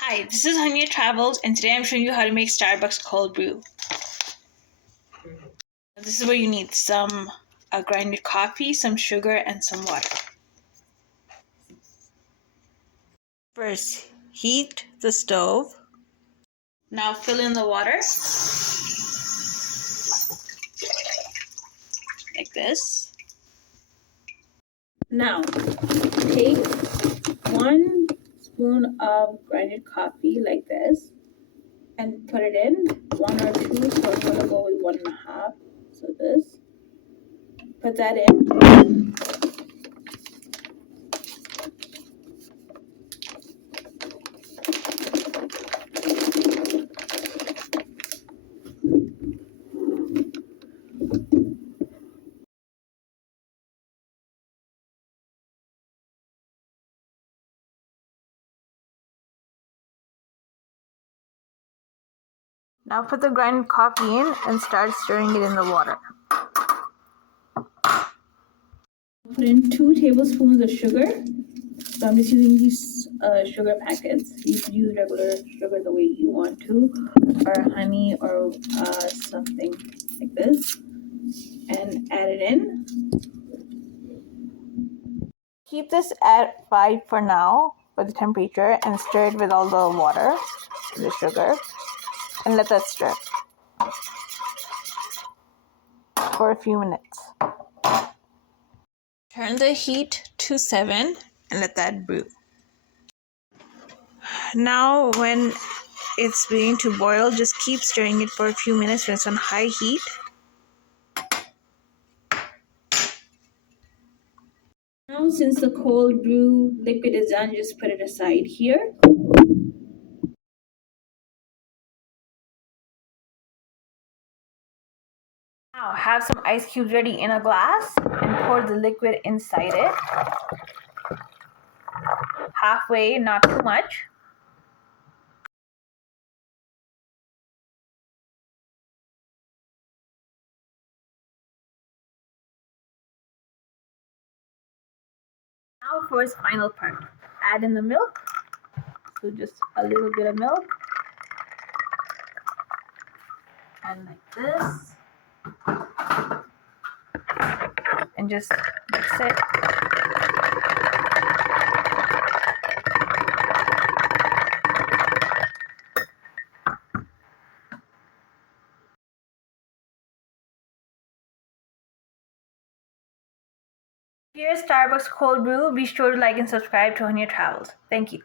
Hi, this is HunyahTravels, and today I'm showing you how to make Starbucks cold brew. This is what you need: some grinded coffee, some sugar, and some water. First, heat the stove. Now fill in the water like this. Now take 1 spoon of grinded coffee like this and put it in, 1 or 2, so I'm gonna go with 1.5. So this, put that in. Now put the grinded coffee in and start stirring it in the water. Put in 2 tablespoons of sugar. So I'm just using these sugar packets. You could use regular sugar the way you want to, or honey, or something like this. And add it in. Keep this at 5 for now for the temperature and stir it with all the water, the sugar, and let that stir for a few minutes. Turn the heat to 7 and let that brew. Now when it's beginning to boil, just keep stirring it for a few minutes when it's on high heat. Now since the cold brew liquid is done, just put it aside here. Now have some ice cubes ready in a glass and pour the liquid inside it. Halfway, not too much. Now for its final part. Add in the milk. So just a little bit of milk. And like this. And just mix it. Here's Starbucks cold brew. Be sure to like and subscribe to HunyahTravels. Thank you.